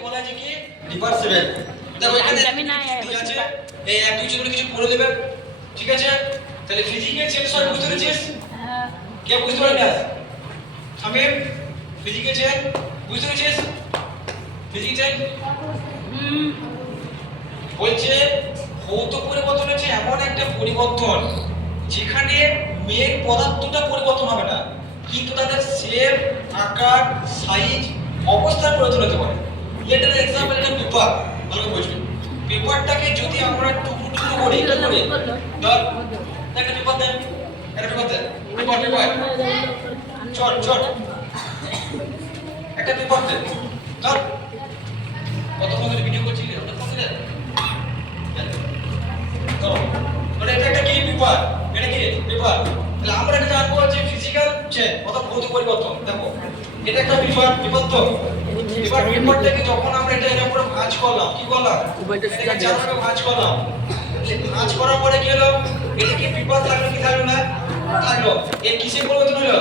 বলা যায় কি রিভার্সিবল। দেখো এখানে ঠিক আছে, এই এক দুই জন্য কিছু করে দেবে, ঠিক আছে? তাহলে ফিজিক্যাল চেঞ্জ সব বুঝতে পেরেছিস? কে বুঝতে পারছিস? আমি ফিজিক্যাল চেঞ্জ বুঝতে পেরেছিস? ফিজিক্যাল চেঞ্জ বলছে ভৌত পরিবর্তন হচ্ছে এমন একটা পরিবর্তন যেখানে মেন পদার্থটা পরিবর্তন হবে না, কিন্তু তাদের শেপ, আকার, সাইজ, অবস্থার পরিবর্তন হতে পারে। এটার एग्जांपल এটা পেপার, ভালো বুঝবে। পেপারটাকে যদি আমরা টুকরো টুকরো করি ধর একটা পেপার দেন, একটা পেপার দেন, পেপার চল চল একটা পেপার দেন, ধর কতক্ষণ ধরে ভিডিও করছিস ওটা ফোন দে তো মানে এটা একটা কি পেপার, এটা কি পেপার। তাহলে আমরা এটা জানবো যে ফিজিক্যাল চেঞ্জ অর্থাৎ ভৌত পরিবর্তন। দেখো এটা একটা পেপার, পেপার তো এবার পেপারটাকে যখন আমরা এটা এর উপরে ভাঁজ করলাম, কি করলাম, এটাকে চারভাগে ভাঁজ করলাম। ভাঁজ করার পরে কি হলো, এটা কি পেপার থাকলো কি থাকলো না, থাকলো। এর কিসে পরিবর্তন হলো,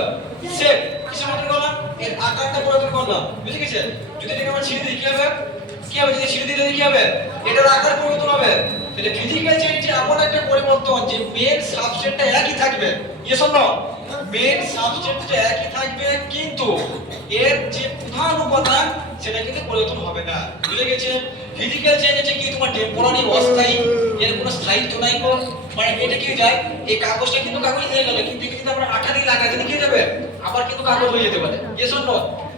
শেপ কিসে পরিবর্তন করলাম, এর আকারটা পরিবর্তন করলাম, বুঝে গেছে? যদি এটাকে আমরা ছিঁড়ে দিই কি হবে, কি হবে, যদি ছিঁড়ে দিলে কি হবে, এটার আকার পরিবর্তন হবে। তাহলে ফিজিক্যাল চেঞ্জ এমন একটা পরিবর্তন যে মেন সাবস্ট্রেটটা একই থাকবে, ইয়েস অর নো? মেন সাবস্ট্রেটটা একই থাকবে কিন্তু এর যে প্রধান উপাদান সেটা কিন্তু পরিবর্তন হবে না, বুঝে গেছে? ফিজিক্যাল চেঞ্জ হচ্ছে কি তোমার টেম্পোরারি, অস্থায়ী, এর কোনো স্থায়িত্ব নাই। মানে এটা কি যায়, এই কাগজটা কিন্তু কাগজ হয়ে গেল, কিন্তু যদি আমরা আঠা দিয়ে লাগাই তাহলে কি যাবে, আবার কিন্তু কাগজ হয়ে যেতে পারে, ইয়েস অর নো?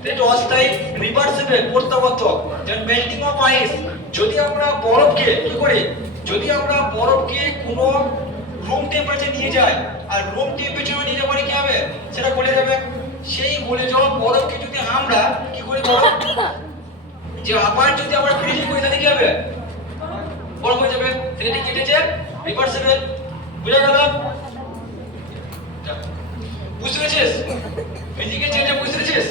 এটা অস্থায়ী, রিভার্সিবল, প্রত্যাবর্তক। যেমন মেল্টিং অফ আইস, যদি আমরা বরফকে কি করি, যদি আমরা বরফকে কোনো রুম টেম্পারেচার নিয়ে যাই আর রুম টেম্পারেচার নিয়ে যাওয়ার কি হবে, সেটা গলে যাবে। সেই গলে যাওয়া বরফকে যদি আমরা কি করি যে আবার যদি আমরা ফ্রিজিং করি তাহলে কি হবে, বরফ হয়ে যাবে। এটা কি হচ্ছে রিভার্সিবল, বুঝা গেল? বুঝতে পেরেছিস? ফিজিক্যাল চেঞ্জটা বুঝতে পেরেছিস?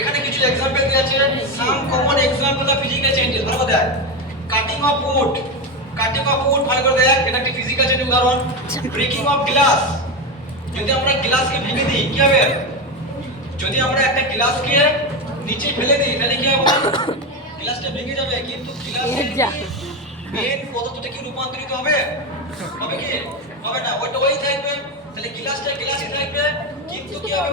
এখানে কিছু एग्जांपल দেয়া আছে, সাম common example of physical changes. ভালো করে দেখ, cutting of wood, cutting of wood ভালো করে দেখ, এটা একটা ফিজিক্যাল চেঞ্জের উদাহরণ। ব্রেকিং অফ গ্লাস, যদি আমরা গ্লাসকে ভেঙে দিই কি হবে, যদি আমরা একটা গ্লাসকে নিচে ফেলে দিই তাহলে কি হবে, গ্লাসটা ভেঙে যাবে, কিন্তু গ্লাসের মেন পদার্থটা কি রূপান্তরিত হবে, হবে কি হবে না, ওইটা ওই থাকবে। তাহলে গ্লাসটা গ্লাসই থাকবে, কিন্তু কি হবে